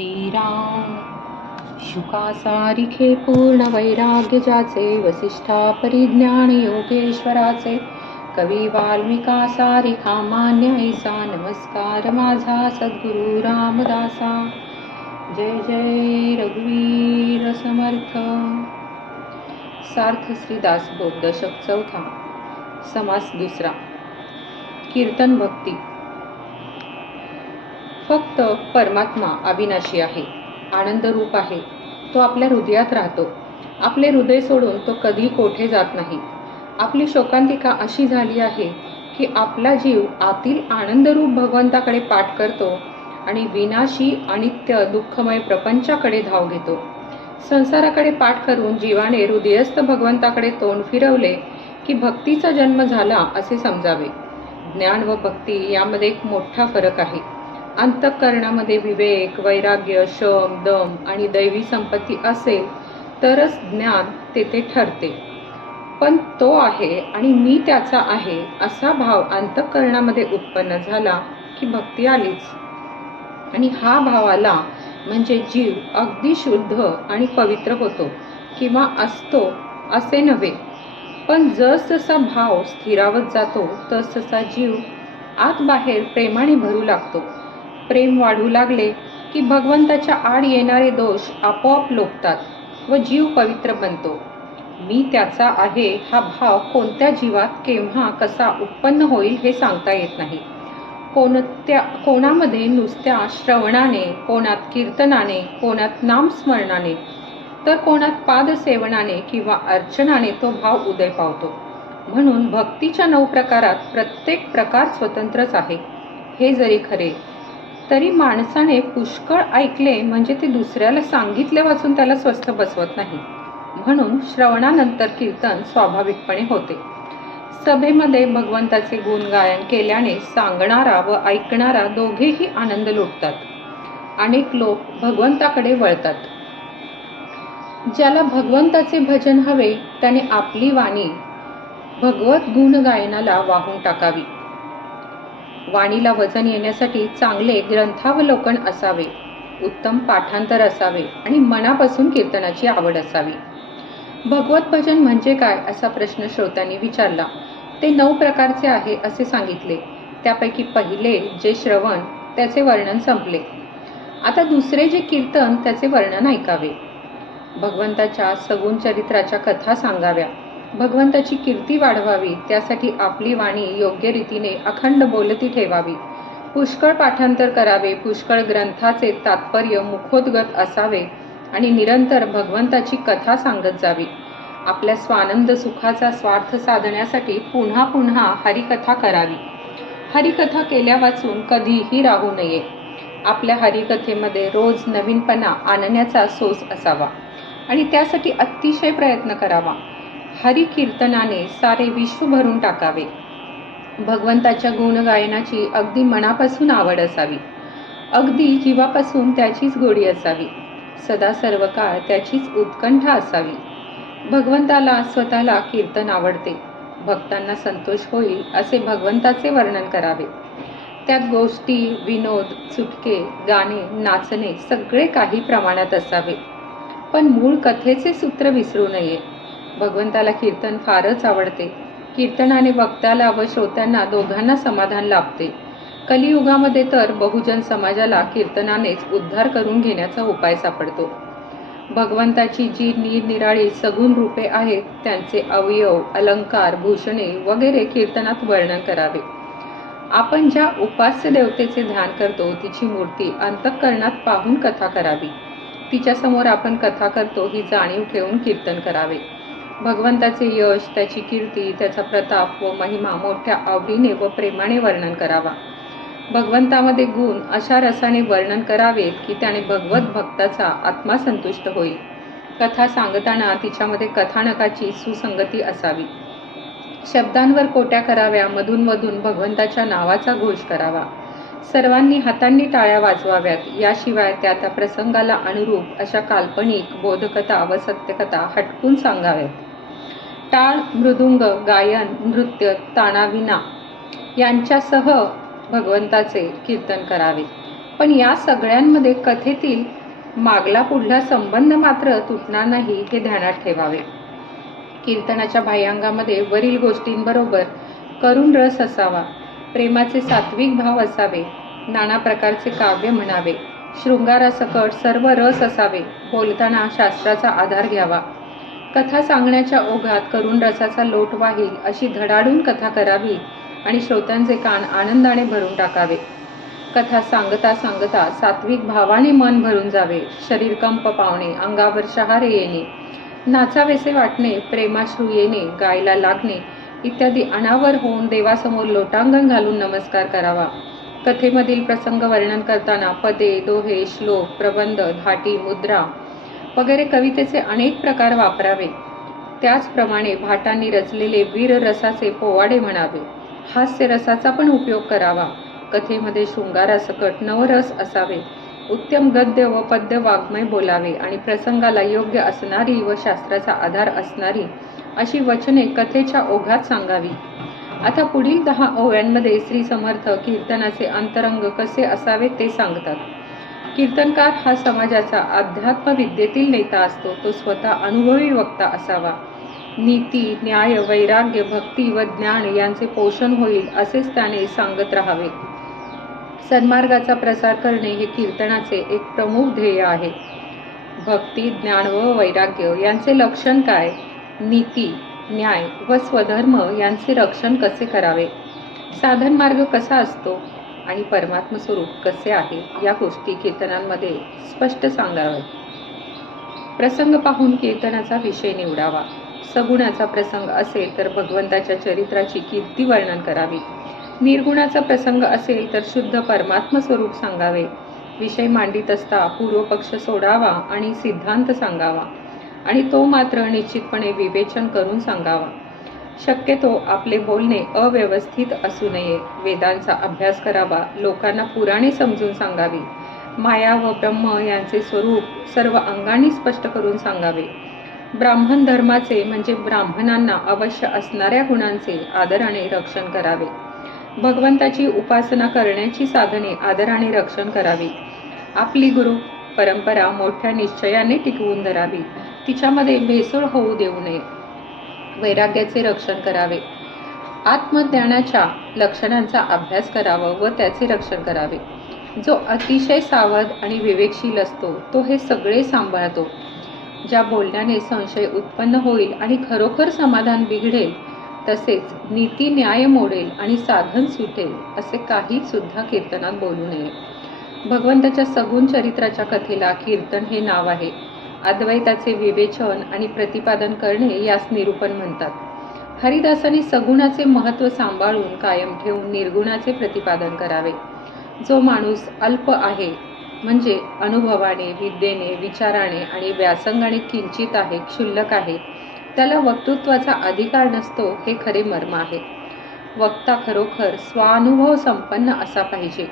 श्रीराम। शुकासारिखे पूर्ण वैराग्य ज्याचे वसिष्ठा परिज्ञान योगेश्वराचे। कवी वाल्मिका सारिखा मान्य ऐसा नमस्कार माझा सद्गुरु रामदासा। जय जय रघुवीर समर्थ। सार्थ श्रीदास बोध दशक चौथा समास दुसरा। कीर्तन भक्ती। फक्त परमात्मा अविनाशी आहे आनंदरूप आहे. तो आपल्या हृदयात राहतो. आपले हृदय सोडून तो कधी कोठे जात नाही. आपली शोकांतिका अशी झाली आहे की आपला जीव आतील आनंदरूप भगवंताकडे पाठ करतो आणि विनाशी अनित्य दुःखमय प्रपंचाकडे धाव घेतो. संसाराकडे पाठ करून जीवाने हृदयस्थ भगवंताकडे तोंड फिरवले की भक्तीचा जन्म झाला असे समजावे. ज्ञान व भक्ती यामध्ये एक मोठा फरक आहे. अंतःकरणामध्ये विवेक वैराग्य शम दम आणि दैवी संपत्ती असेल तरच ज्ञान तेथे ठरते. पण तो आहे आणि मी त्याचा आहे असा भाव अंतःकरणामध्ये उत्पन्न झाला की भक्ती आलीच. आणि हा भाव आला म्हणजे जीव अगदी शुद्ध आणि पवित्र होतो किंवा असतो असे नव्हे. पण जसजसा भाव स्थिरावत जातो तसतसा जीव आत बाहेर प्रेमाने भरू लागतो. प्रेम वाढू लागले की भगवंताच्या आड येणारे दोष आपोआप लोपतात व जीव पवित्र बनतो. मी त्याचा आहे हा भाव कोणत्या जीवात केव्हा कसा उत्पन्न होईल हे सांगता येत नाही. कोणत्या कोणामध्ये नुसत्या श्रवणाने कोणात कीर्तनाने कोणात नामस्मरणाने तर कोणात पादसेवनाने किंवा अर्चनाने तो भाव उदय पावतो. म्हणून भक्तीच्या नऊ प्रकारात प्रत्येक प्रकार स्वतंत्रच आहे. हे जरी खरे तरी माणसाने पुष्कळ ऐकले म्हणजे ते दुसऱ्याला सांगितले वाचून त्याला स्वस्थ बसवत नाही. म्हणून श्रवणानंतर कीर्तन स्वाभाविकपणे होते. सभेमध्ये भगवंताचे गुण गायन केल्याने सांगणारा व ऐकणारा दोघेही आनंद लुटतात. अनेक लोक भगवंताकडे वळतात. ज्याला भगवंताचे भजन हवे त्याने आपली वाणी भगवत गुण गायनाला वाहून टाकावी. वाणीला वजन येण्यासाठी चांगले ग्रंथावलोकन असावे उत्तम पाठांतर असावे आणि मनापासून कीर्तनाची आवड असावी. भगवत भजन म्हणजे काय असा प्रश्न श्रोत्यांनी विचारला. ते नऊ प्रकारचे आहे असे सांगितले. त्यापैकी पहिले जे श्रवण त्याचे वर्णन संपले. आता दुसरे जे कीर्तन त्याचे वर्णन ऐकावे. भगवंताच्या सगुण चरित्राच्या कथा सांगाव्या. भगवंताची कीर्ती वाढवावी त्यासाठी आपली वाणी योग्य रीतीने अखंड बोलती ठेवावी. पुष्कळ पाठांतर करावे पुष्कळ ग्रंथाचे तात्पर्य मुखोद्गत असावे आणि निरंतर भगवंताची कथा सांगत जावी. आपल्या स्वानंद सुखाचा स्वार्थ साधण्यासाठी पुन्हा पुन्हा हरिकथा करावी. हरिकथा केल्या वाचून कधीही राहू नये. आपल्या हरिकथेमध्ये रोज नवीनपणा आणण्याचा सोस असावा आणि त्यासाठी अतिशय प्रयत्न करावा. हरी कीर्तनाने सारे विश्व भरून टाकावे. भगवंताच्या गुणगायनाची अगदी मनापासून आवड असावी. अगदी जीवापासून त्याचीच गोडी असावी. सदा सर्व काळ त्याचीच उत्कंठा असावी. भगवंताला स्वतःला कीर्तन आवडते. भक्तांना संतोष होईल असे भगवंताचे वर्णन करावे. त्यात गोष्टी विनोद चुटके गाणे नाचणे सगळे काही प्रमाणात असावे. पण मूळ कथेचे सूत्र विसरू नये. भगवंताला कीर्तन फारच आवडते. कीर्तनाने वक्त्याला व श्रोत्यांना दोघांना समाधान लाभते. कलियुगामध्ये तर बहुजन समाजाला कीर्तनानेच उद्धार करून घेण्याचा उपाय सापडतो. भगवंताची जी निरनिराळी सगुण रूपे आहेत त्यांचे अवयव अलंकार भूषणे वगैरे कीर्तनात वर्णन करावे. आपण ज्या उपास्य देवतेचे ध्यान करतो तिची मूर्ती अंतःकरणात पाहून कथा करावी. तिच्यासमोर आपण कथा करतो ही जाणीव ठेवून कीर्तन करावे. भगवंताचे यश त्याची कीर्ती त्याचा प्रताप व महिमा मोठ्या आवडीने व प्रेमाने वर्णन करावा. भगवंतामध्ये गुण अशा रसाने वर्णन करावेत की त्याने भगवत भक्ताचा आत्मा संतुष्ट होईल. कथा सांगताना तिच्यामध्ये कथानकाची सुसंगती असावी. शब्दांवर कोट्या कराव्या मधून मधून भगवंताच्या नावाचा घोष करावा. सर्वांनी हातांनी टाळ्या वाजवाव्यात. याशिवाय त्या त्या प्रसंगाला अनुरूप अशा काल्पनिक बोधकथा व सत्यकथा हटकून सांगाव्यात. टाळ मृदुंग गायन नृत्य ताणाविना यांच्यासह भगवंताचे कीर्तन करावे. पण या सगळ्यांमध्ये कथेतील मागला पुढला संबंध मात्र तुटणार नाही हे ध्यानात ठेवावे. कीर्तनाच्या बाह्यांगामध्ये वरील गोष्टींबरोबर करुण रस असावा प्रेमाचे सात्विक भाव असावे नाना प्रकारचे काव्य म्हणावे शृंगारासकट सर्व रस असावे बोलताना शास्त्राचा आधार घ्यावा. कथा सांगण्याच्या ओघात करुण रसाचा लोट वाहील अशी धडाडून कथा करावी आणि श्रोत्यांचे कान आनंदाने भरून टाकावे. कथा सांगता सांगता सात्विक भावाने मन भरून जावे. शरीर कंप पावणे अंगावर शहारे येणे. नाचावेसे वाटणे प्रेमाश्रू येणे गायला लागणे इत्यादी अनावर होऊन देवासमोर लोटांगण घालून नमस्कार करावा. कथेमधील प्रसंग वर्णन करताना पदे दोहे श्लोक प्रबंध धाटी मुद्रा वगैरे कवितेचे अनेक प्रकार वापरावे. त्याचप्रमाणे भाटांनी रचलेले वीर रसाचे पोवाडे म्हणावे. हास्य रसाचा पण उपयोग करावा. कथेमध्ये शृंगारासकट नवरस असावे. उत्तम गद्य व पद्य वाङ्मय बोलावे आणि प्रसंगाला योग्य असणारी व शास्त्राचा आधार असणारी अशी वचने कथेच्या ओघात सांगावी. आता पुढील दहा ओव्यांमध्ये श्री समर्थ कीर्तनाचे अंतरंग कसे असावे ते सांगतात. कीर्तनकार हा समाजाचा अध्यात्म विद्येतील नेता असतो. तो स्वतः अनुभवी वक्ता असावा. नीती न्याय वैराग्य भक्ती व ज्ञान यांचे पोषण होईल असेच त्याने सांगत राहावे. सन्मार्गाचा प्रसार करणे हे कीर्तनाचे एक प्रमुख ध्येय आहे. भक्ती ज्ञान व वैराग्य यांचे लक्षण काय? नीती न्याय व स्वधर्म यांचे रक्षण कसे करावे? साधन मार्ग कसा असतो? आणि परमात्मस्वरूप कसे आहे या गोष्टी कीर्तनांमध्ये स्पष्ट सांगाव्यात प्रसंग पाहून कीर्तनाचा विषय निवडावा. सगुणाचा प्रसंग असेल तर भगवंताच्या चरित्राची कीर्ती वर्णन करावी. निर्गुणाचा प्रसंग असेल तर शुद्ध परमात्म स्वरूप सांगावे. विषय मांडित असता पूर्वपक्ष सोडावा आणि सिद्धांत सांगावा. आणि तो मात्र निश्चितपणे विवेचन करून सांगावा. शक्यतो आपले बोलणे अव्यवस्थित असू नये. वेदांचा अभ्यास करावा लोकांना पुराणे समजून सांगावी. माया व ब्रह्म यांचे स्वरूप सर्व अंगांनी स्पष्ट करून सांगावे. ब्राह्मण धर्माचे म्हणजे ब्राह्मणांना अवश्य असणाऱ्या गुणांचे आदराने रक्षण करावे. भगवंताची उपासना करण्याची साधने आदराने रक्षण करावी. आपली गुरु परंपरा मोठ्या निश्चयाने टिकवून धरावी. तिच्यामध्ये भेसळ होऊ देऊ नये. वैराग्याचे रक्षण करावे. आत्मज्ञानाच्या लक्षणांचा अभ्यास करावा व त्याचे रक्षण करावे. जो अतिशय सावध आणि विवेकशील असतो तो हे सगळे सांभाळतो. ज्या बोलण्याने संशय उत्पन्न होईल आणि खरोखर समाधान बिघडेल तसेच नीती न्याय मोडेल आणि साधन सुटेल असे काही सुद्धा कीर्तनात बोलू नये. भगवंताच्या सगुण चरित्राच्या कथेला कीर्तन हे नाव आहे. अद्वैताचे विवेचन आणि प्रतिपादन करणे यास निरूपण म्हणतात. हरिदासाने सगुणाचे महत्त्व सांभाळून कायम ठेवून निर्गुणाचे प्रतिपादन करावे. जो माणूस अल्प आहे म्हणजे अनुभवाने विद्येने विचाराने आणि व्यासंगाने किंचित आहे क्षुल्लक आहे त्याला वक्तृत्वाचा अधिकार नसतो हे खरे मर्म आहे. वक्ता खरोखर स्वानुभव संपन्न असा पाहिजे.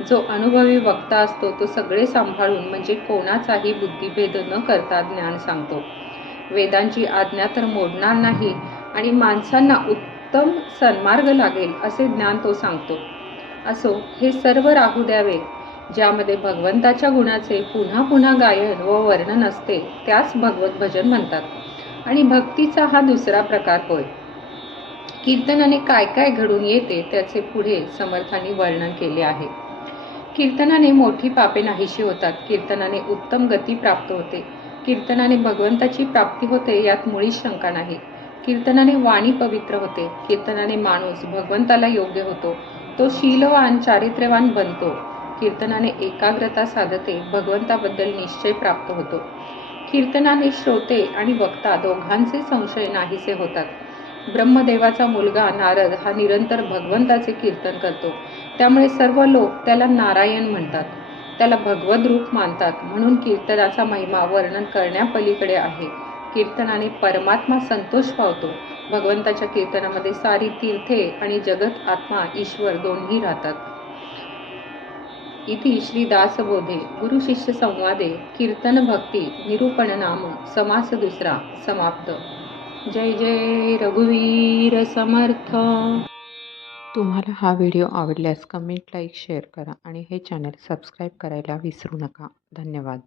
जो अनुभवी वक्ता असतो तो सगळे सांभाळून म्हणजे कोणाचाही बुद्धिभेद न करता ज्ञान सांगतो. वेदांची आज्ञा तर मोडणार नाही आणि माणसांना उत्तम सन्मार्ग लागेल असे ज्ञान तो सांगतो. असो हे सर्व राहू द्यावे. ज्यामध्ये भगवंताच्या गुणाचे पुन्हा पुन्हा गायन व वर्णन असते त्यास भगवत भजन म्हणतात. आणि भक्तीचा हा दुसरा प्रकार होय. कीर्तनाने काय काय घडून येते त्याचे पुढे समर्थांनी वर्णन केले आहे. कीर्तनाने मोठी पापे नाहीशी होतात. कीर्तनाने उत्तम गती प्राप्त होते. कीर्तनाने भगवंताची प्राप्ती होते यात मुळीच शंका नाही. कीर्तनाने वाणी पवित्र होते. कीर्तनाने माणूस भगवंताला योग्य होतो. तो शीलवान चारित्र्यवान बनतो. कीर्तनाने एकाग्रता साधते भगवंताबद्दल निश्चय प्राप्त होतो. कीर्तनाने श्रोते आणि वक्ता दोघांचे संशय नाहीसे होतात. ब्रह्मदेवाचा मुलगा नारद हा निरंतर भगवंताचे कीर्तन करतो. त्यामुळे सर्व लोक त्याला नारायण म्हणतात. त्याला भगवद रूप मानतात म्हणून कीर्तनाचा महिमा वर्णन करण्यापलीकडे आहे. कीर्तनाने परमात्मा संतोष पावतो. भगवंताच्या कीर्तनामध्ये सारी तीर्थे आणि जगत आत्मा ईश्वर दोन्ही राहतात. इति श्री दासबोधे गुरु शिष्य संवादे कीर्तन भक्ती निरूपण नाम समास दुसरा समाप्त. जय जय रघुवीर समर्थ. तुम्हाला हा व्हिडिओ आवडल्यास कमेंट लाईक शेअर करा आणि हे चॅनल सबस्क्राईब करायला विसरू नका. धन्यवाद.